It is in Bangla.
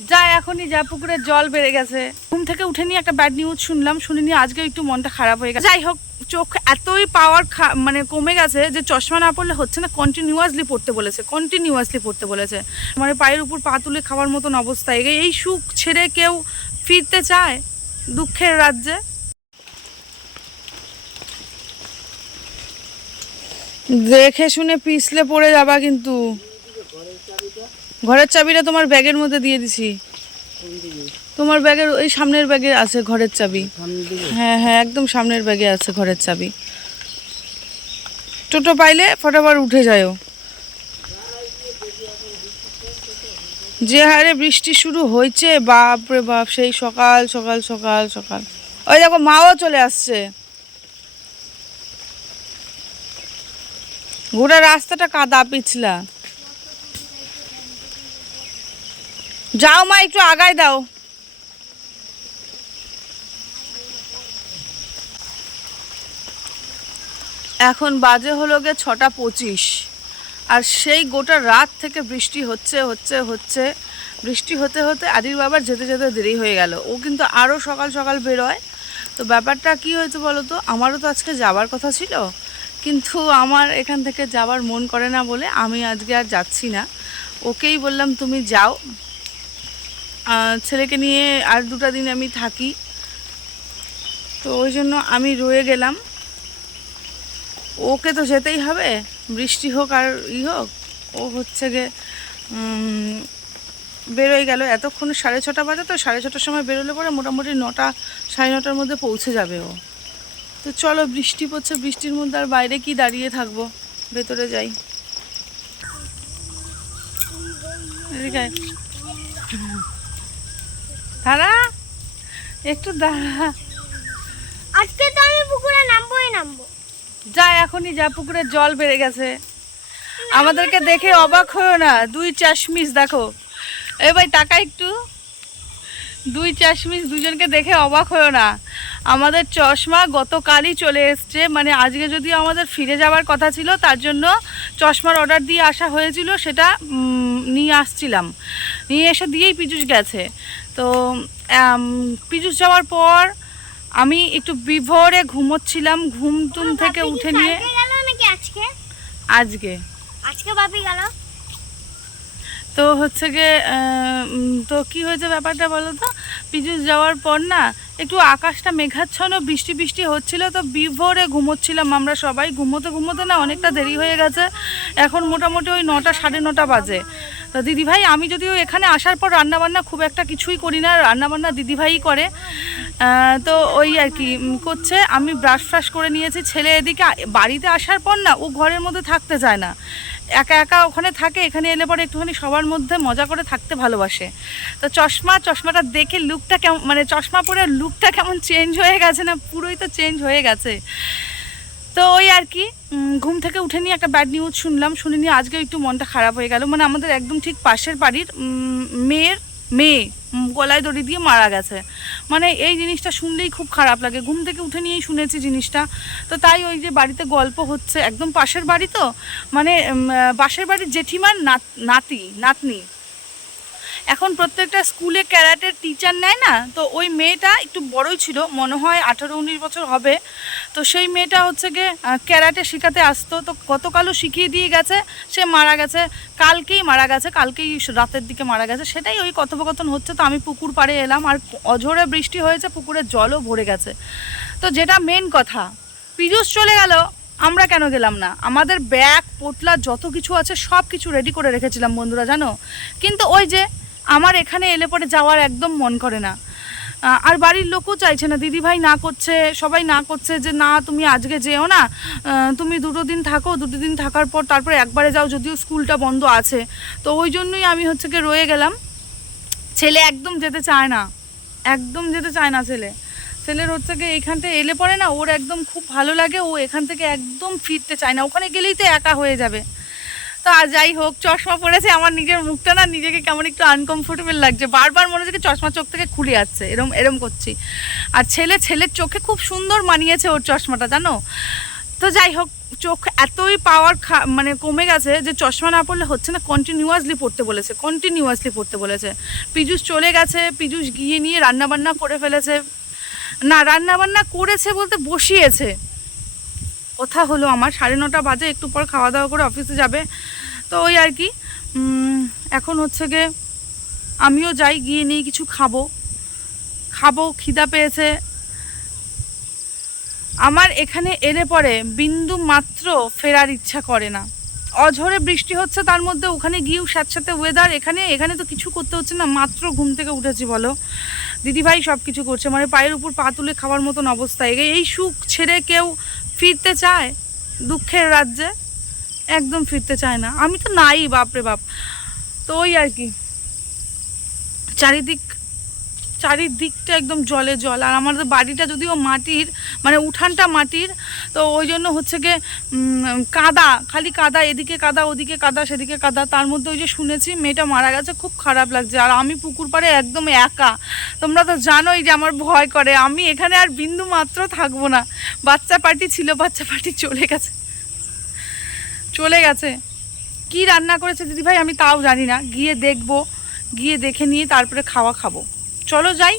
যা এখনই যা, পুকুরের জল বেড়ে গেছে। ঘুম থেকে উঠে নিয়ে একটা ব্যাড নিউজ শুনলাম, শুনে নিয়ে আজকে একটু মনটা খারাপ হয়ে গেছে। যাই হোক, চোখ এতই পাওয়ার মানে কমে গেছে যে চশমা না পড়লে হচ্ছে না, কন্টিনিউয়াসলি পড়তে বলেছে। মানে পায়ের উপর পা তুলে খাওয়ার মতন অবস্থা। এই সুখ ছেড়ে কেউ ফিরতে চায় দুঃখের রাজ্যে? দেখে শুনে পিছলে পড়ে যাবা কিন্তু। ঘরের চাবিটা তোমার ব্যাগের মধ্যে দিয়ে দিছি। তোমার ব্যাগের ওই সামনের ব্যাগে আছে ঘরের চাবি। হ্যাঁ হ্যাঁ, একদম সামনের ব্যাগে আছে ঘরের চাবি। টোটো পাইলে ফটাফট উঠে যাও। যে হারে বৃষ্টি শুরু হয়েছে, বাপ রে বাপ, সেই সকাল সকাল সকাল সকাল। ওই দেখো মাও চলে আসছে। গোটা রাস্তাটা কাদা পিছলা। যাও মা, একটু আগায় দাও। এখন বাজে হলো গে 6টা 25, আর সেই গোটা রাত থেকে বৃষ্টি হচ্ছে। বৃষ্টি হতে হতে আদির বাবার যেতে যেতে দেরি হয়ে গেল। ও কিন্তু আরও সকাল সকাল বেরোয়। তো ব্যাপারটা কি হয়েছে বলো তো, আমারও তো আজকে যাবার কথা ছিল, কিন্তু আমার এখান থেকে যাবার মন করে না বলে আমি আজকে আর যাচ্ছি না। ওকেই বললাম তুমি যাও, ছেলেকে নিয়ে আর 2টা দিন আমি থাকি। তো ওই জন্য আমি রয়ে গেলাম। ওকে তো যেতেই হবে, বৃষ্টি হোক আর হোক। ও হচ্ছে গে বেরোয় গেল। এতক্ষণ 6:30 বাজে, তো 6:30টার সময় বেরোলে পরে মোটামুটি 9টা 9:30টার মধ্যে পৌঁছে যাবে ও। তো চলো, বৃষ্টি পড়ছে, বৃষ্টির মধ্যে আর বাইরে কি দাঁড়িয়ে থাকবো, ভেতরে যাই। দাঁড়া একটু, দাঁড়া। আজকে তো আমি পুকুরে নামবো। যা এখনই যা, পুকুরের জল বেড়ে গেছে। আমাদেরকে দেখে অবাক হয়েও না, 2 চাশমিশ দেখো। এ ভাই টাকা একটু, 2 চাশমিশ, দুজনকে দেখে অবাক হয়েও না। আমাদের চশমা গতকালই চলে এসছে, মানে আজকে যদি আমাদের ফিরে যাওয়ার কথা ছিল, তার জন্য চশমার অর্ডার দিয়ে আসা হয়েছিল, সেটা নিয়ে আসছিলাম। নিয়ে এসে দিয়েই পীযুষ গেছে। তো পীযুষ যাওয়ার পর আমি একটু বিভোরে ঘুমোচ্ছিলাম, ঘুম থেকে উঠে নিয়ে। আজকে বাপি গেল। তো হচ্ছে গিয়ে তো কি হয়েছে ব্যাপারটা বলো তো, পীযুষ যাওয়ার পর না একটু আকাশটা মেঘাচ্ছন্ন, বৃষ্টি বৃষ্টি হচ্ছিল। তো বিভোরে ঘুমোচ্ছিলাম আমরা সবাই। ঘুমোতে না অনেকটা দেরি হয়ে গেছে। এখন মোটামুটি ওই 9টা 9:30 বাজে। তো দিদিভাই, আমি যদিও এখানে আসার পর রান্নাবান্না খুব একটা কিছুই করি না, রান্নাবান্না দিদিভাই করে। তো ওই আর কি করছে, আমি ব্রাশ ফ্রাশ করে নিয়েছি। ছেলে এদিকে বাড়িতে আসার পর না ও ঘরের মধ্যে থাকতে চায় না, একা একা ওখানে থাকে। এখানে এলে পরে একটুখানি সবার মধ্যে মজা করে থাকতে ভালোবাসে। তো চশমাটা দেখে লুকটা কেমন, মানে চশমা পরে লুকটা কেমন চেঞ্জ হয়ে গেছে না, পুরোই তো চেঞ্জ হয়ে গেছে। তো ওই আর কি, ঘুম থেকে উঠে নিয়ে একটা ব্যাড নিউজ শুনলাম, শুনে নিয়ে আজকে একটু মনটা খারাপ হয়ে গেল। মানে আমাদের একদম ঠিক পাশের বাড়ির মেয়ে গলায় দড়ি দিয়ে মারা গেছে। মানে এই জিনিসটা শুনলেই খুব খারাপ লাগে। ঘুম থেকে উঠে নিয়েই শুনেছি জিনিসটা। তো তাই ওই যে বাড়িতে গল্প হচ্ছে, একদম পাশের বাড়ি তো, মানে পাশের বাড়ির জেঠিমার নাতনি। এখন প্রত্যেকটা স্কুলে ক্যারাটের টিচার নেয় না, তো ওই মেয়েটা একটু বড়ই ছিল, মনে হয় 18-19 বছর হবে। তো সেই মেয়েটা হচ্ছে গিয়ে ক্যারাটে শেখাতে আসতো। তো গতকালও শিখিয়ে দিয়ে গেছে, সে মারা গেছে। কালকেই রাতের দিকে মারা গেছে। সেটাই ওই কথোপকথন হচ্ছে। তো আমি পুকুর পাড়ে এলাম, আর অঝোরে বৃষ্টি হয়েছে, পুকুরের জলও ভরে গেছে। তো যেটা মেন কথা, পীযুষ চলে গেল, আমরা কেন গেলাম না? আমাদের ব্যাগ পোটলা যত কিছু আছে সব কিছু রেডি করে রেখেছিলাম বন্ধুরা, জানো। কিন্তু ওই যে আমার এখানে এলে পরে যাওয়ার একদম মন করে না। আর বাড়ির লোকও চাইছে না, দিদিভাই না করছে, সবাই না করছে যে না তুমি আজকে যেও না, তুমি 2 দিন থাকো, 2 দিন থাকার পর তারপরে একবারে যাও, যদিও স্কুলটা বন্ধ আছে। তো ওই জন্যই আমি হচ্ছে কি রয়ে গেলাম। ছেলে একদম যেতে চায় না, ছেলের হচ্ছে কি এইখান থেকে এলে পরে না ওর একদম খুব ভালো লাগে। ও এখান থেকে একদম ফিরতে চায় না, ওখানে গেলেই তো একা হয়ে যাবে। তো আর যাই হোক, চশমা পড়েছে, আমার নিজের মুখটা না নিজেকে কেমন একটু আনকমফোর্টেবল লাগছে। বারবার মনে হচ্ছে চশমা চোখ থেকে খুলে যাচ্ছে, এরম করছি। আর ছেলের চোখে খুব সুন্দর মানিয়েছে ওর চশমাটা, জানো। তো যাই হোক, চোখ এতই পাওয়ার মানে কমে গেছে যে চশমা না পড়লে হচ্ছে না, কন্টিনিউয়াসলি পড়তে বলেছে। পীযূষ চলে গেছে, পীযূষ গিয়ে নিয়ে রান্নাবান্না করে ফেলেছে, না রান্নাবান্না করেছে বলতে বসিয়েছে। কথা হলো আমার 9:30 বাজে, একটু পর খাওয়া দাওয়া করে অফিসে যাবে। তো ওই আর কি, এখন হচ্ছে গিয়ে আমিও যাই, গিয়ে নিয়ে কিছু খাবো, খিদা পেয়েছে। আমার এখানে এলে পরে বিন্দু মাত্র ফেরার ইচ্ছা করে না। অঝরে বৃষ্টি হচ্ছে, তার মধ্যে ওখানে গিয়েও সাথে ওয়েদার, এখানে তো কিছু করতে হচ্ছে না, মাত্র ঘুম থেকে উঠেছি বলো, দিদিভাই সব কিছু করছে, মানে পায়ের উপর পা তুলে খাওয়ার মতন অবস্থা। এই সুখ ছেড়ে কেউ ফিরতে চায় দুঃখের রাজ্যে? একদম ফিরতে চায় না। আমি তো নাই, বাপরে বাপ। তো ওই আর কি, চারিদিকটা একদম জলে জল। আর আমাদের বাড়িটা যদিও মাটির, মানে উঠানটা মাটির, তো ওই জন্য হচ্ছে গিয়ে কাদা, খালি কাদা, এদিকে কাদা, ওদিকে কাদা, সেদিকে কাদা। তার মধ্যে ওই যে শুনেছি মেয়েটা মারা গেছে, খুব খারাপ লাগছে। আর আমি পুকুর পাড়ে একদম একা, তোমরা তো জানোই যে আমার ভয় করে। আমি এখানে আর বিন্দু মাত্র থাকবো না। বাচ্চা পার্টি ছিল, বাচ্চা পার্টি চলে গেছে। কি রান্না করেছে দিদিভাই আমি তাও জানি না, গিয়ে দেখবো, গিয়ে দেখে নিয়ে তারপরে খাবো। চলো যাই।